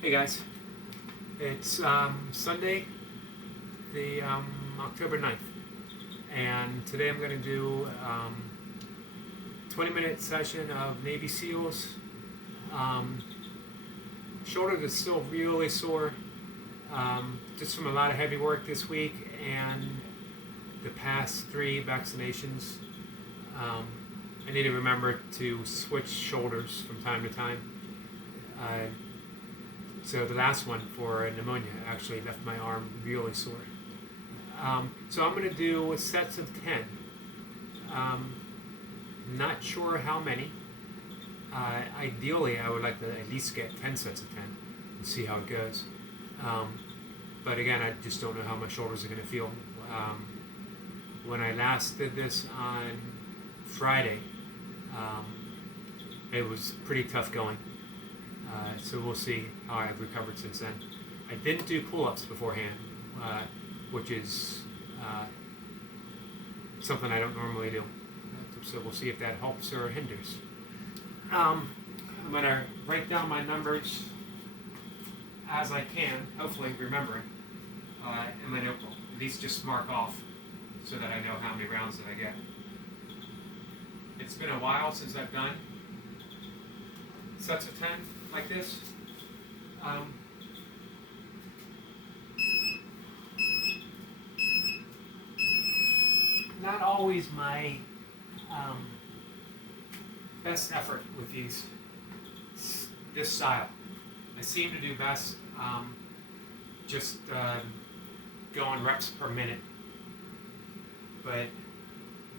Hey guys, it's Sunday, the October 9th, and today I'm going to do 20-minute session of Navy SEALs. Um, Shoulders are still really sore, just from a lot of heavy work this week and the past 3 vaccinations. I need to remember to switch shoulders from time to time. So the last one for pneumonia actually left my arm really sore. So I'm going to do sets of 10. Not sure how many. Ideally, I would like to at least get 10 sets of 10 and see how it goes. But again, I just don't know how my shoulders are going to feel. When I last did this on Friday, it was pretty tough going. So we'll see how I've recovered since then. I didn't do pull-ups beforehand, which is something I don't normally do. So we'll see if that helps or hinders. I'm going to write down my numbers as I can, hopefully remembering, in my notebook. At least just mark off so that I know how many rounds that I get. It's been a while since I've done sets of 10 like this. Not always my best effort with this style. I seem to do best just going reps per minute. But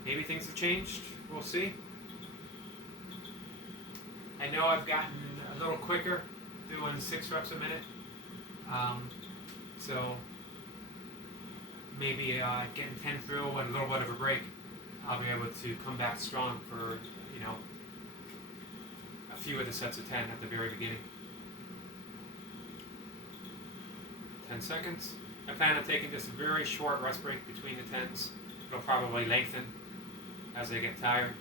maybe things have changed. We'll see. I know I've gotten a little quicker doing 6 reps a minute. So maybe getting 10 through and a little bit of a break, I'll be able to come back strong for, a few of the sets of 10 at the very beginning. 10 seconds. I plan on taking just a very short rest break between the 10s. It'll probably lengthen as I get tired.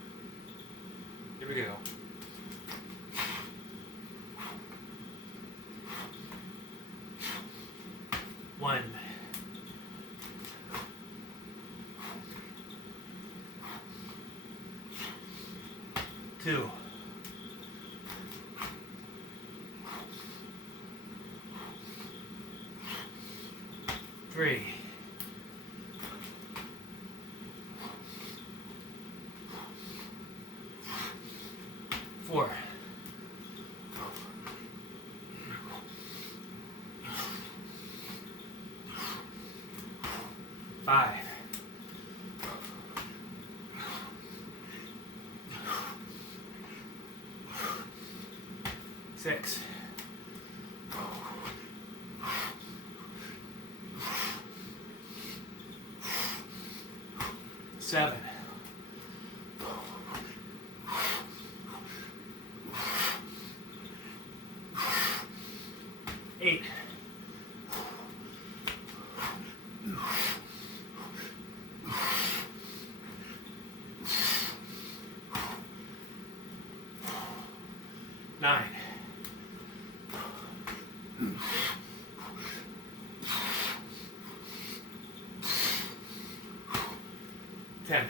Here we go. 1, 2, 3, 4, 5, 6, 7, 8, 9, 10.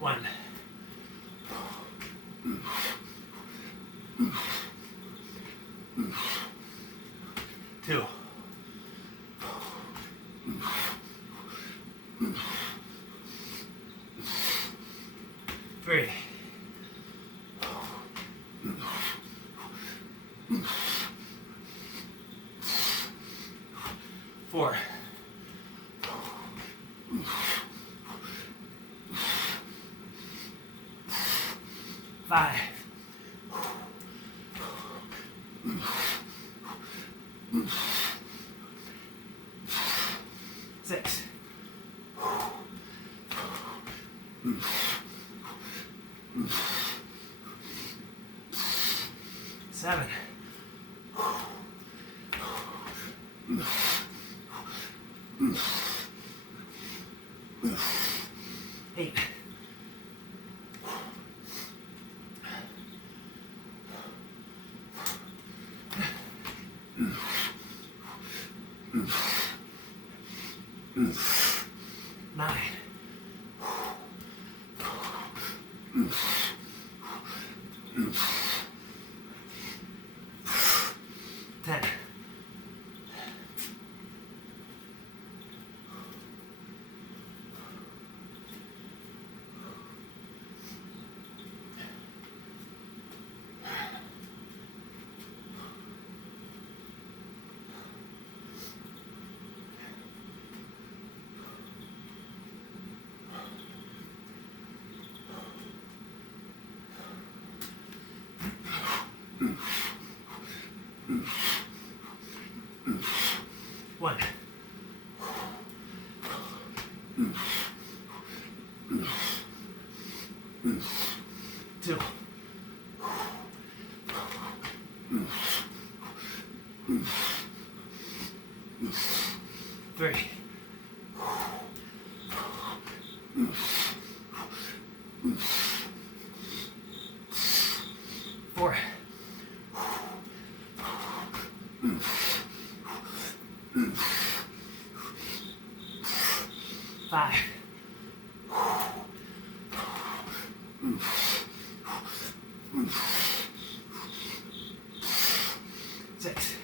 One, 2, 3, 4, 5, 6, 8. 9. 10. 1. 2. 3. 4. 5. 6.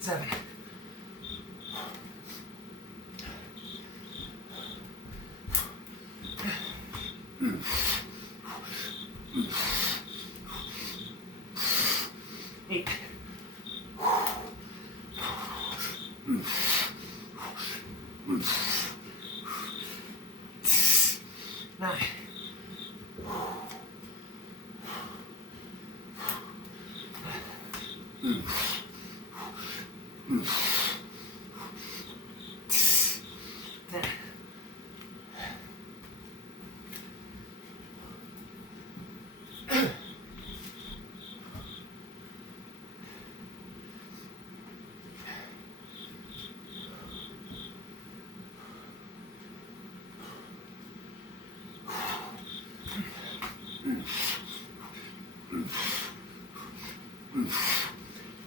7. 8. 9. 10.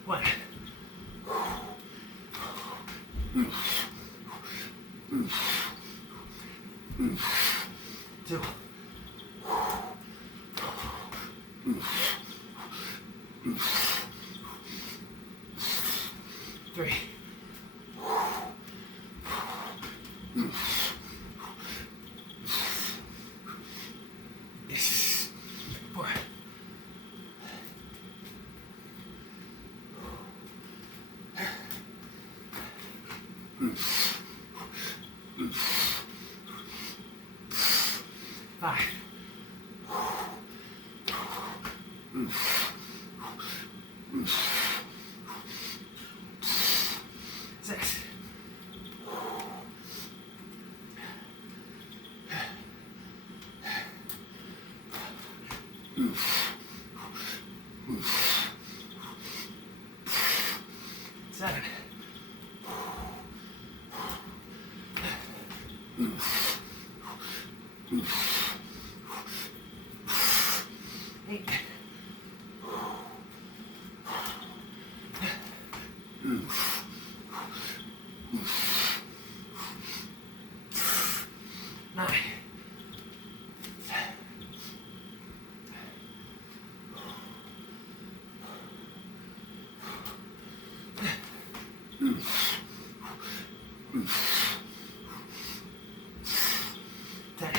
1. 2. 3. 4. 5. 6. 7. 8. 9. 10.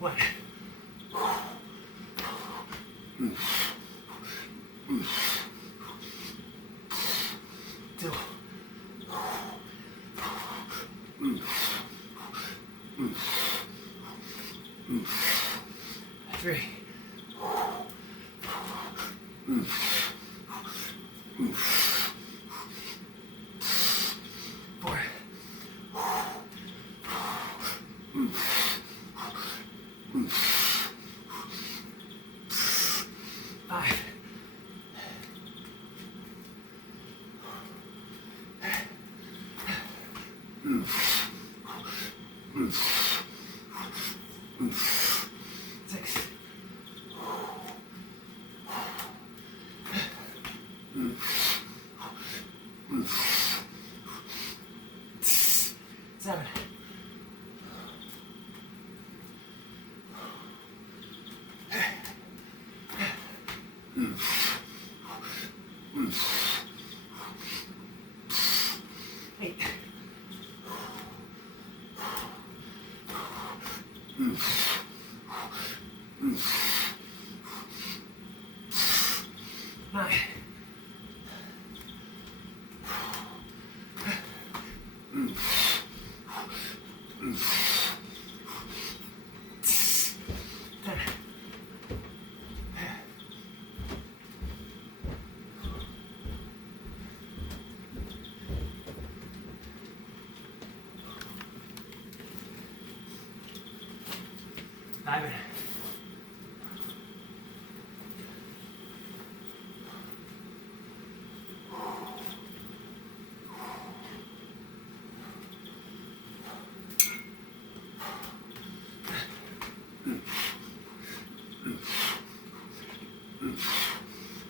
1. 2. 3, 4, 5, 6, 7, 8, 9, 10, 11,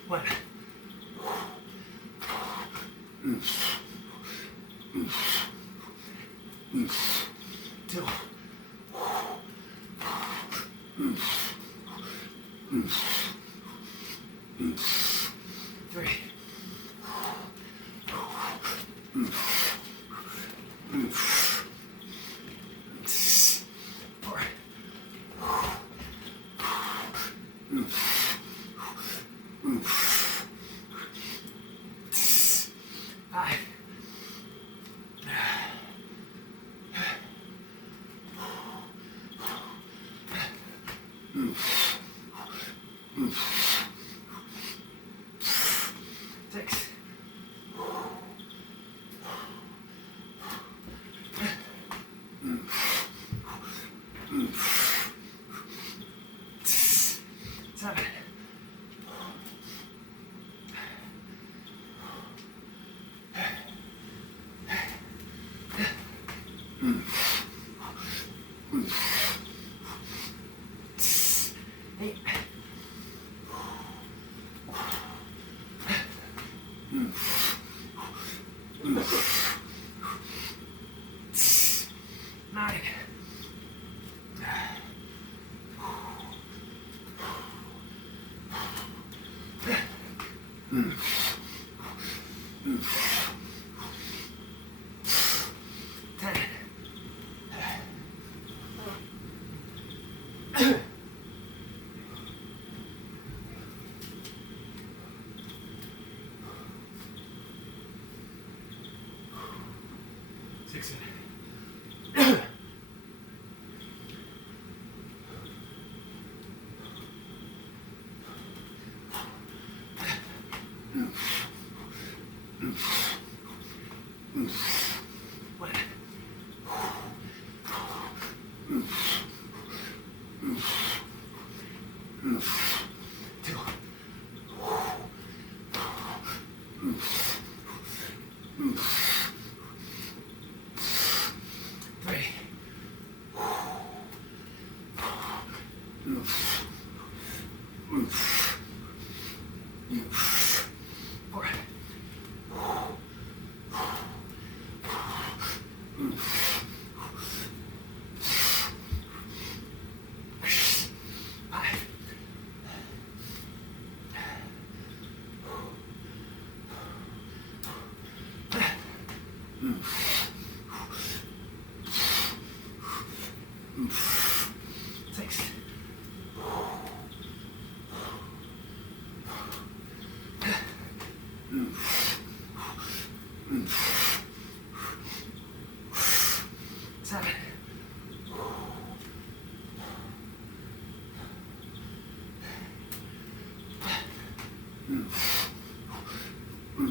1, 2, 3, 4, 5, 6, 7, 8, 9, 10, 6, 1, 2, 3, 4, 5, 6, 7, 8.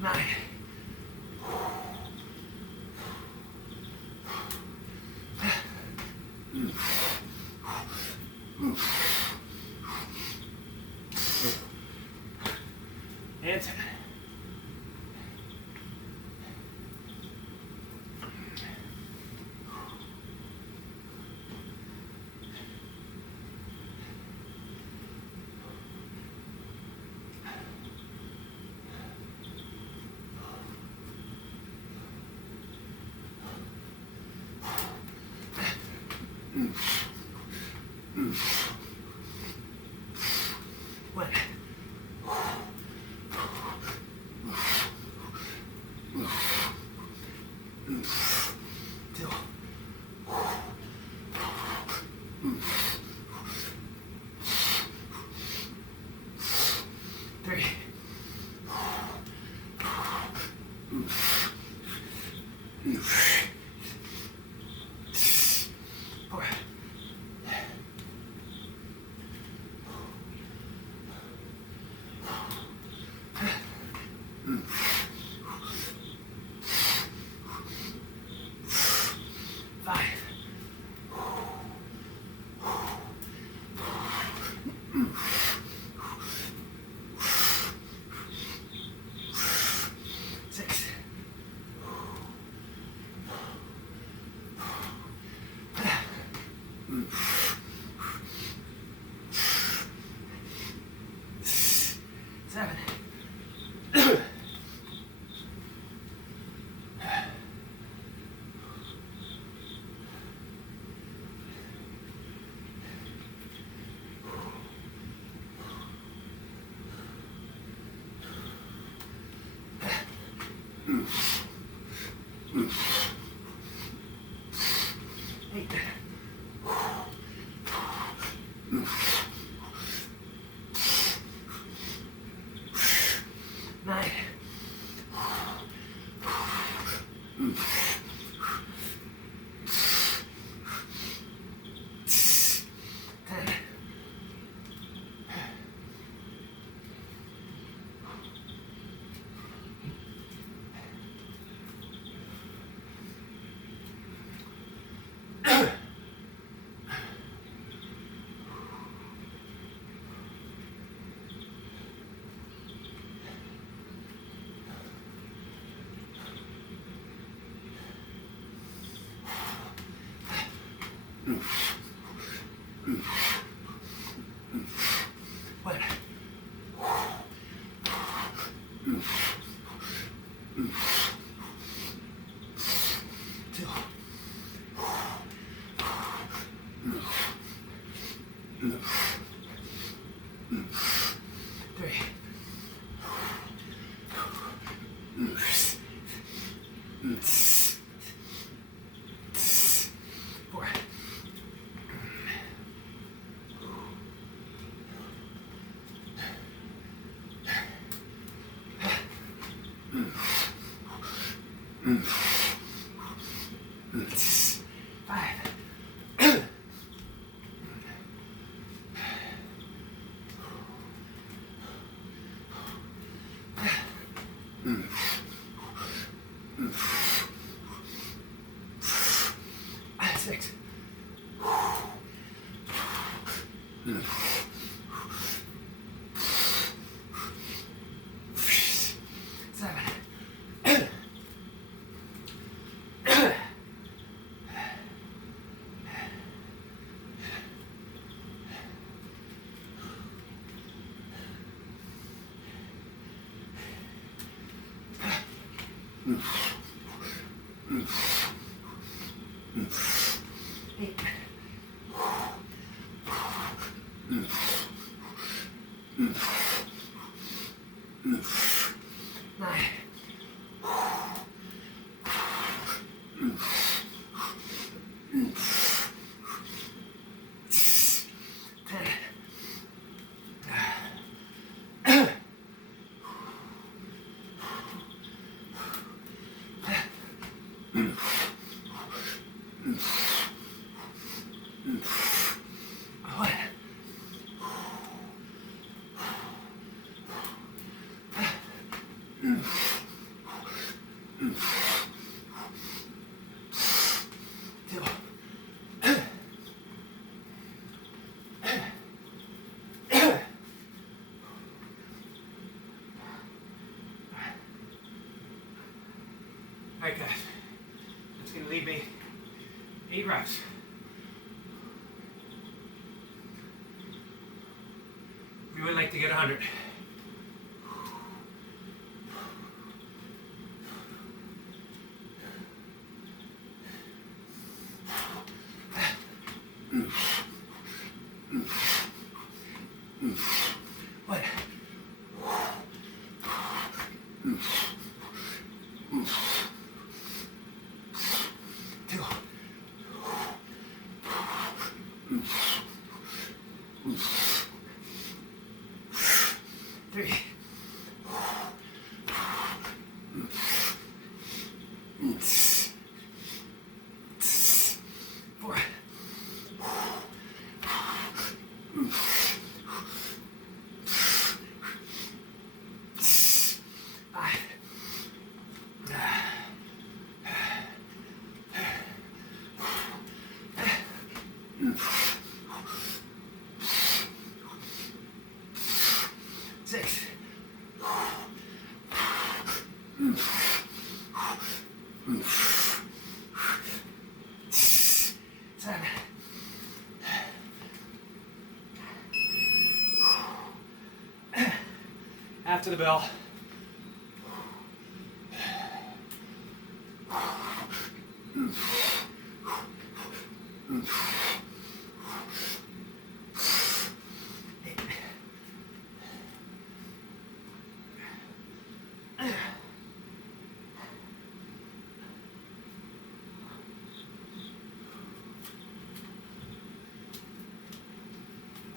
9. 10. One. 2. 3. 4. 5. 6. 7. 8. 9. 10. 1. 2. 3. 4. 5. 6. 7. 8. 9. 10. Alright guys, that's going to leave me 8 reps. We would like to get 100. What? Two. 3. 4. 5. 6. 7. After the bell.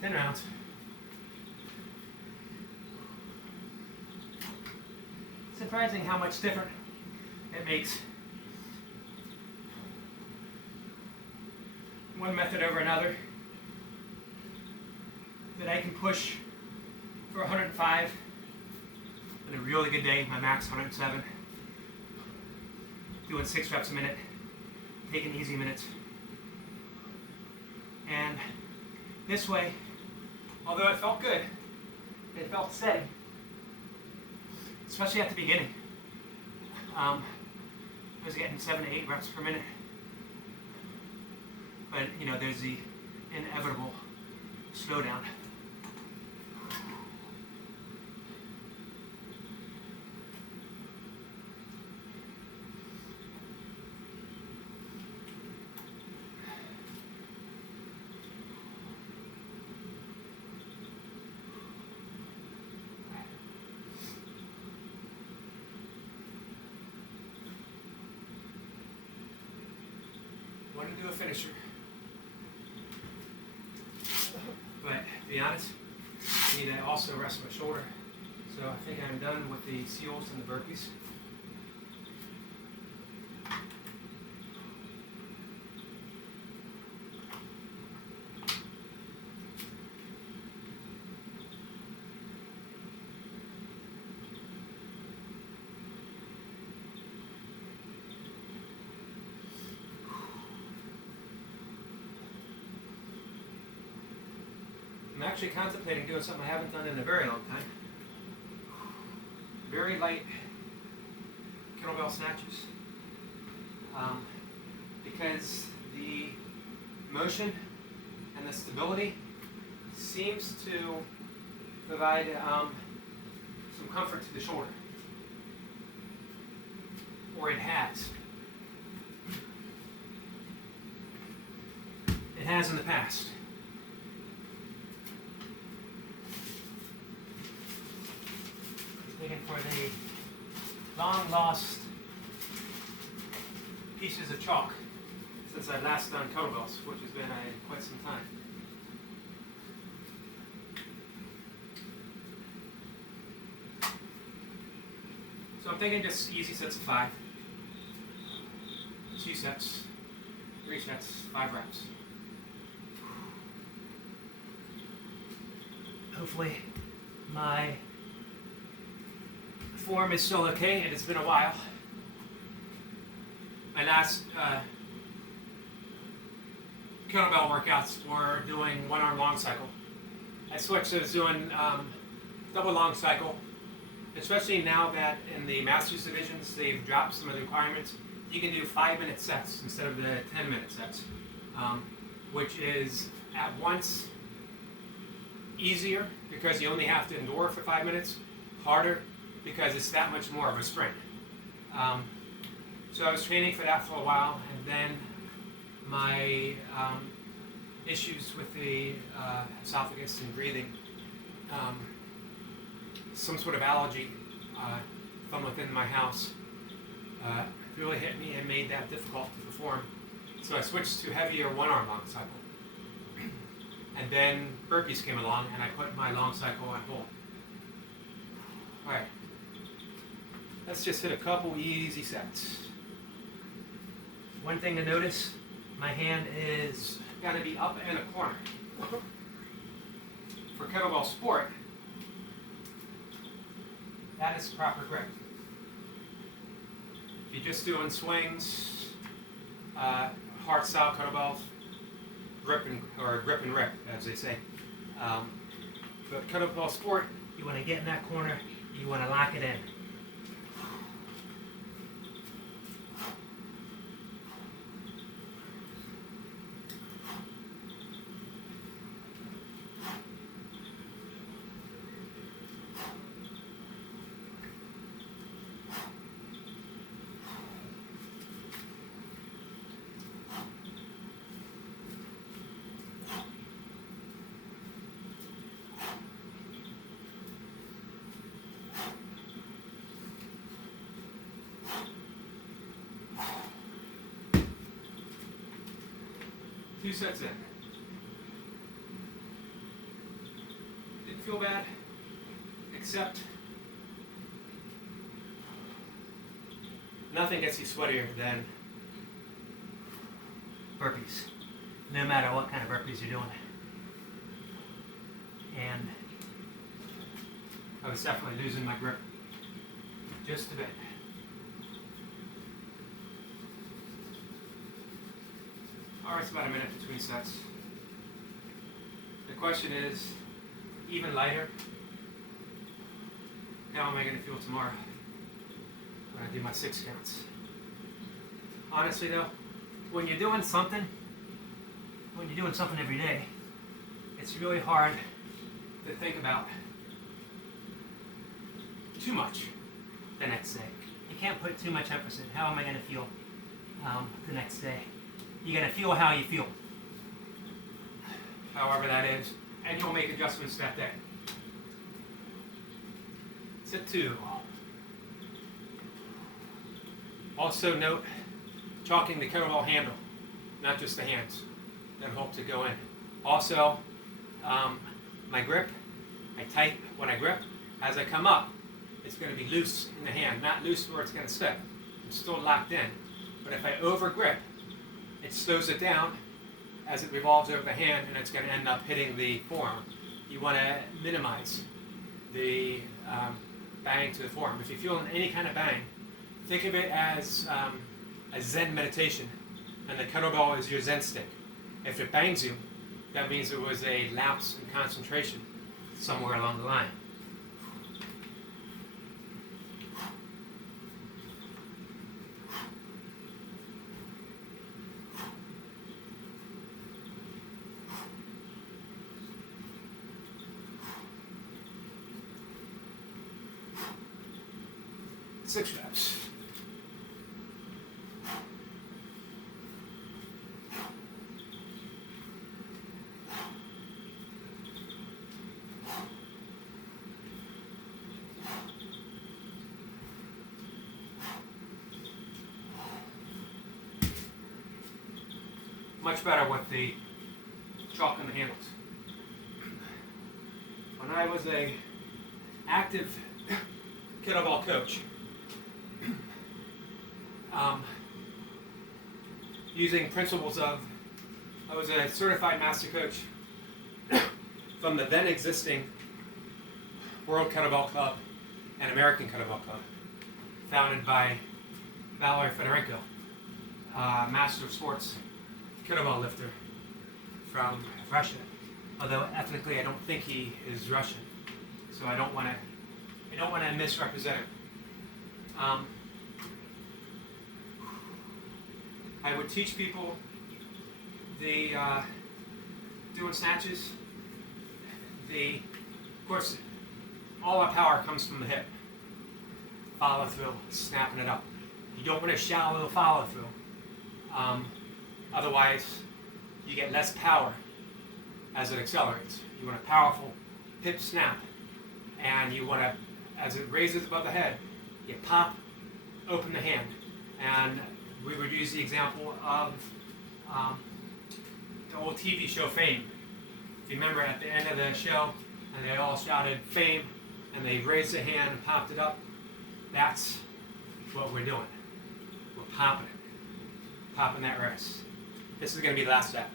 Ten rounds. Surprising how much different it makes one method over another. That I can push for 105 on a really good day, my max 107. Doing 6 reps a minute, taking easy minutes. And this way, although it felt good, it felt steady. Especially at the beginning. I was getting 7 to 8 reps per minute. But, you know, there's the inevitable slowdown. Want to do a finisher. But to be honest, I need to also rest my shoulder. So I think I'm done with the seals and the burpees. I'm actually contemplating doing something I haven't done in a very long time. Very light kettlebell snatches. Because the motion and the stability seems to provide some comfort to the shoulder. Or it has. It has in the past. Looking for the long lost pieces of chalk since I last done kettlebells, which has been quite some time. So I'm thinking just easy sets of 5, 2 sets, 3 sets, 5 reps. Hopefully my form is still okay, and it's been a while. My last kettlebell workouts were doing one arm long cycle. I switched to doing double long cycle, especially now that in the Masters divisions they've dropped some of the requirements. You can do 5-minute sets instead of the 10-minute sets, which is at once easier because you only have to endure for 5 minutes, harder because it's that much more of a sprint. So I was training for that for a while, and then my issues with the esophagus and breathing, some sort of allergy from within my house really hit me and made that difficult to perform. So I switched to heavier one-arm long cycle. And then burpees came along, and I put my long cycle on hold. All right, let's just hit a couple easy sets. One thing to notice, my hand is got to be up in a corner. For kettlebell sport, that is proper grip. If you're just doing swings, hard style kettlebells, grip and rip, as they say. But kettlebell sport, you want to get in that corner, you want to lock it in. Two sets in. Didn't feel bad, except nothing gets you sweatier than burpees, no matter what kind of burpees you're doing. And I was definitely losing my grip just a bit. Or it's about a minute between sets. The question is, even lighter, how am I going to feel tomorrow when I do my 6 counts? Honestly though, when you're doing something every day, it's really hard to think about too much the next day. You can't put too much emphasis. How am I going to feel the next day? You're going to feel how you feel, however that is, and you'll make adjustments that day. Set 2. Also note, chalking the kettlebell handle, not just the hands, that help to go in. Also, my grip, I tight when I grip. As I come up, it's going to be loose in the hand, not loose where it's going to slip. I'm still locked in. But if I over grip, it slows it down as it revolves over the hand, and it's going to end up hitting the forearm. You want to minimize the bang to the forearm. If you're feeling any kind of bang, think of it as a Zen meditation, and the kettlebell is your Zen stick. If it bangs you, that means there was a lapse in concentration somewhere along the line. Six reps. Much better with the chalk and the handles. When I was an active kettlebell coach, using principles of, I was a certified master coach from the then existing World Kettlebell Club an American kettlebell club founded by Valery Fedorenko, master of sports kettlebell lifter from Russia. Although ethnically, I don't think he is Russian, so I don't want to misrepresent him. I would teach people the doing snatches. Of course, all our power comes from the hip. Follow through, snapping it up. You don't want a shallow follow through. Otherwise, you get less power as it accelerates. You want a powerful hip snap, and you want to, as it raises above the head, you pop, open the hand, and we would use the example of the old TV show Fame. If you remember at the end of the show, and they all shouted Fame, and they raised their hand and popped it up, that's what we're doing. We're popping it, popping that wrist. This is going to be the last step.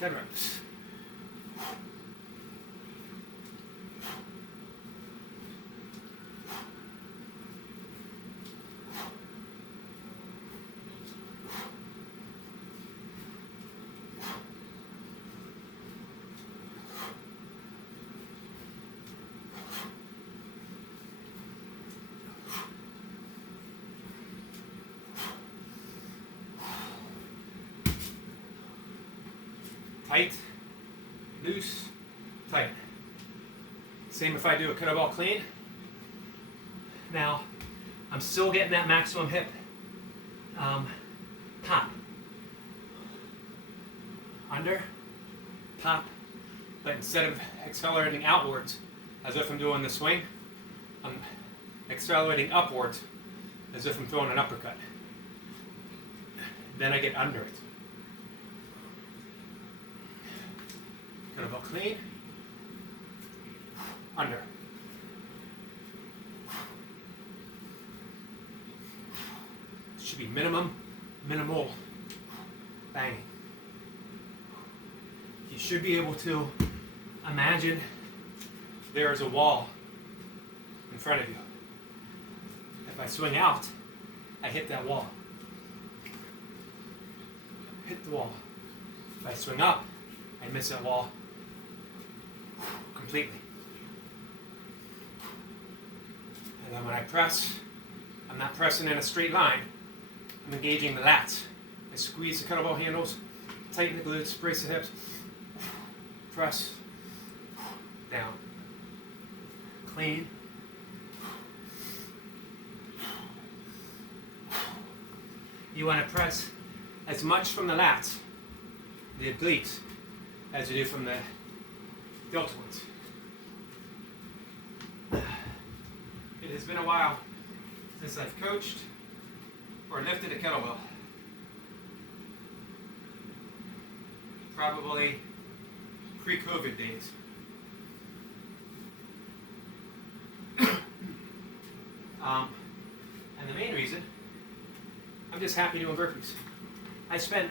Dead reps. Tight, loose, tight. Same if I do a kettlebell clean. Now, I'm still getting that maximum hip pop. Under, pop, but instead of accelerating outwards, as if I'm doing the swing, I'm accelerating upwards, as if I'm throwing an uppercut. Then I get under it. Kettlebell clean, under. It should be minimal banging. You should be able to imagine there is a wall in front of you. If I swing out, I hit that wall. Hit the wall. If I swing up, I miss that wall completely. And then when I press, I'm not pressing in a straight line. I'm engaging the lats. I squeeze the kettlebell handles, tighten the glutes, brace the hips, press, down, clean. You want to press as much from the lats, the obliques, as you do from the delta ones. It has been a while since I've coached or lifted a kettlebell. Probably pre-COVID days. And the main reason, I'm just happy doing burpees. I spent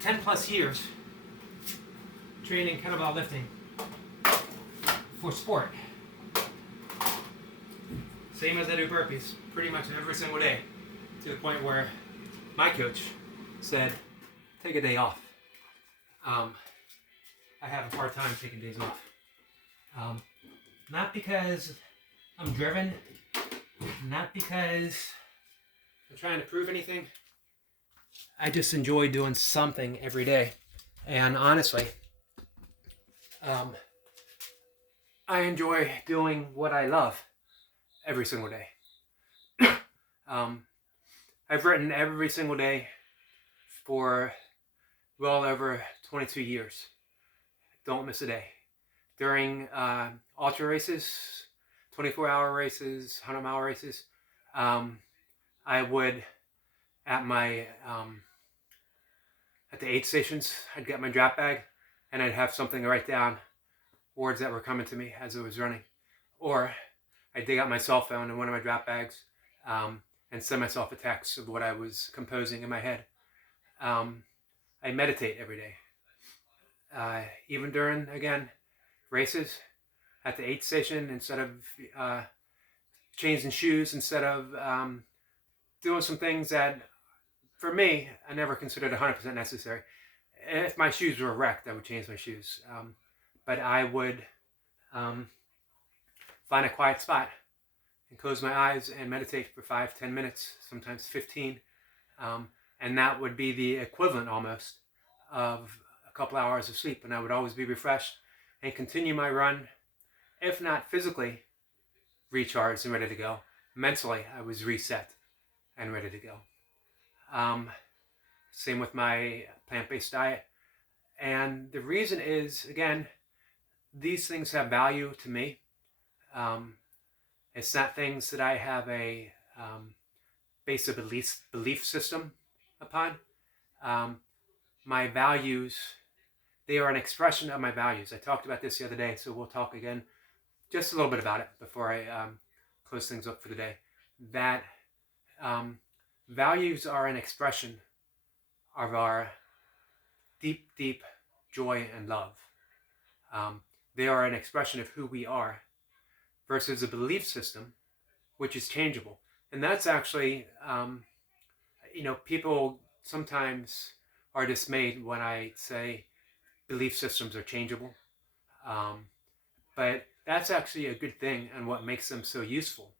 10 plus years training kettlebell lifting for sport. Same as I do burpees, pretty much every single day, to the point where my coach said, take a day off. I have a hard time taking days off. Not because I'm driven, not because I'm trying to prove anything. I just enjoy doing something every day. And honestly, I enjoy doing what I love every single day. I've written every single day for well over 22 years. Don't miss a day. during ultra races, 24-hour races, 100-mile races, I would at my at the aid stations, I'd get my drop bag and I'd have something to write down words that were coming to me as I was running. Or I'd dig out my cell phone in one of my drop bags and send myself a text of what I was composing in my head. I meditate every day. Even during, again, races at the aid station, instead of changing shoes, instead of doing some things that, for me, I never considered 100% necessary. If my shoes were wrecked, I would change my shoes. But I would find a quiet spot and close my eyes and meditate for 5-10 minutes, sometimes 15. And that would be the equivalent almost of a couple hours of sleep. And I would always be refreshed and continue my run, if not physically recharged and ready to go. Mentally, I was reset and ready to go. Same with my plant-based diet. And the reason is, again, these things have value to me. It's not things that I have a basic belief system upon. My values, they are an expression of my values. I talked about this the other day, so we'll talk again just a little bit about it before I close things up for the day. That values are an expression of our deep, deep joy and love. They are an expression of who we are versus a belief system, which is changeable. And that's actually, people sometimes are dismayed when I say belief systems are changeable. But that's actually a good thing, and what makes them so useful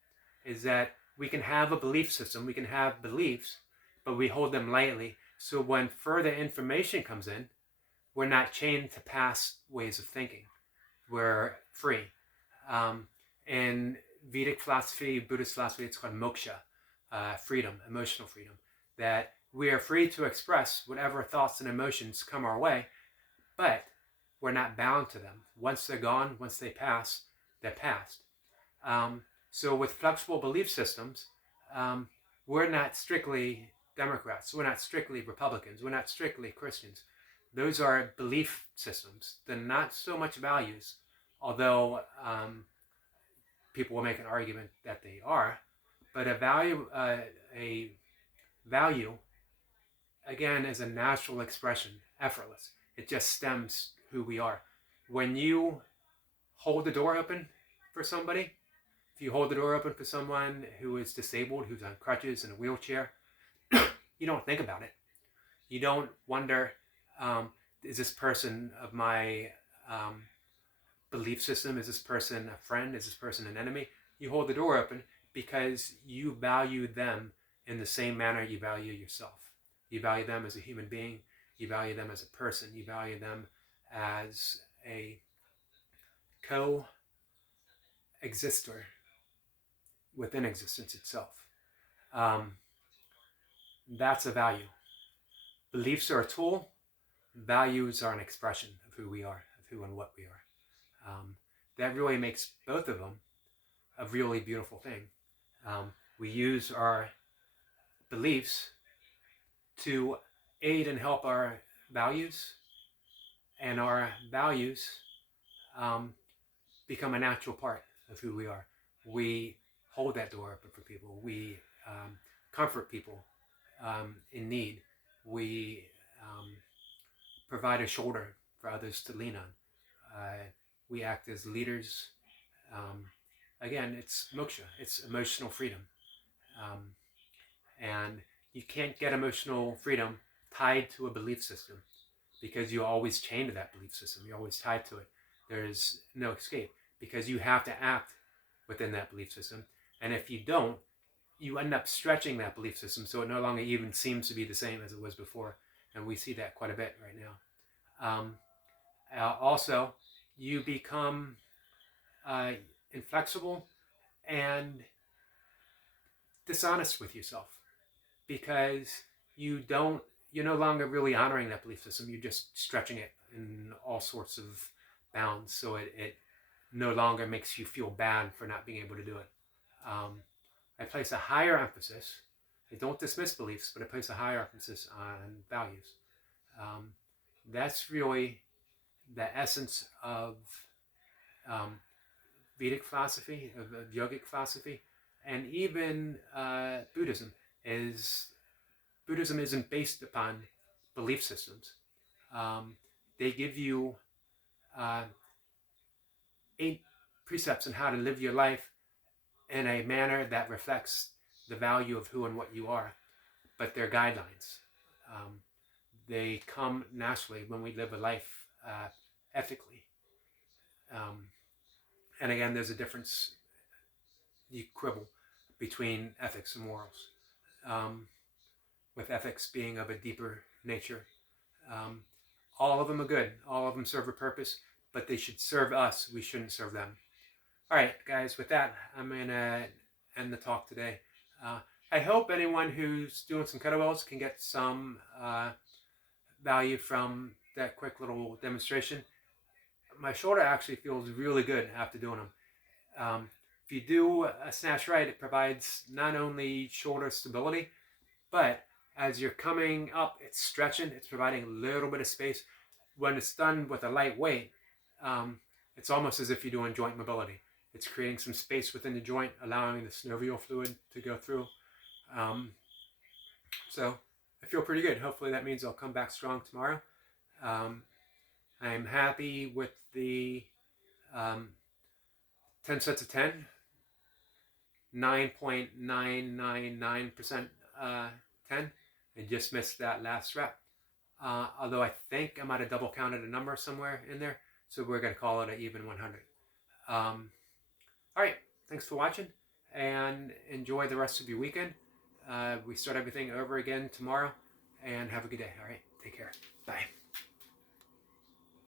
is that we can have a belief system, we can have beliefs, but we hold them lightly. So when further information comes in, we're not chained to past ways of thinking. We're free. In Vedic philosophy, Buddhist philosophy, it's called Moksha, freedom, emotional freedom. That we are free to express whatever thoughts and emotions come our way, but we're not bound to them. Once they're gone, once they pass, they're past. So with flexible belief systems, we're not strictly Democrats, we're not strictly Republicans, we're not strictly Christians. Those are belief systems. They're not so much values, although people will make an argument that they are. But a value, again, is a natural expression, effortless. It just stems who we are. When you hold the door open for somebody, if you hold the door open for someone who is disabled, who's on crutches in a wheelchair, you don't think about it. You don't wonder, is this person of my belief system? Is this person a friend? Is this person an enemy? You hold the door open because you value them in the same manner you value yourself. You value them as a human being. You value them as a person. You value them as a co-exister within existence itself. That's a value. Beliefs are a tool. Values are an expression of who we are, of who and what we are. That really makes both of them a really beautiful thing. We use our beliefs to aid and help our values, and our values become a natural part of who we are. We hold that door open for people. We comfort people in need. We provide a shoulder for others to lean on. We act as leaders. Again, it's moksha. It's emotional freedom. And you can't get emotional freedom tied to a belief system because you're always chained to that belief system. You're always tied to it. There's no escape because you have to act within that belief system. And if you don't, you end up stretching that belief system so it no longer even seems to be the same as it was before. And we see that quite a bit right now. Also, you become inflexible and dishonest with yourself because you're no longer really honoring that belief system. You're just stretching it in all sorts of bounds, so it no longer makes you feel bad for not being able to do it. I place a higher emphasis. I don't dismiss beliefs, but I place a higher emphasis on values. That's really the essence of Vedic philosophy, of yogic philosophy, and even Buddhism isn't based upon belief systems. They give you 8 precepts on how to live your life in a manner that reflects the value of who and what you are, but they're guidelines. They come naturally when we live a life ethically. And again, there's a difference, you quibble, between ethics and morals. With ethics being of a deeper nature. All of them are good. All of them serve a purpose, but they should serve us. We shouldn't serve them. All right, guys, with that, I'm going to end the talk today. I hope anyone who's doing some kettlebells can get some value from that quick little demonstration. My shoulder actually feels really good after doing them. If you do a snatch right, it provides not only shoulder stability, but as you're coming up, it's stretching, it's providing a little bit of space. When it's done with a light weight, it's almost as if you're doing joint mobility. It's creating some space within the joint, allowing the synovial fluid to go through. So I feel pretty good. Hopefully that means I'll come back strong tomorrow. I'm happy with the 10 sets of 10, 9.999% 10. I just missed that last rep. Although I think I might have double counted a number somewhere in there. So we're going to call it an even 100. All right. Thanks for watching and enjoy the rest of your weekend. We start everything over again tomorrow and have a good day. All right. Take care. Bye.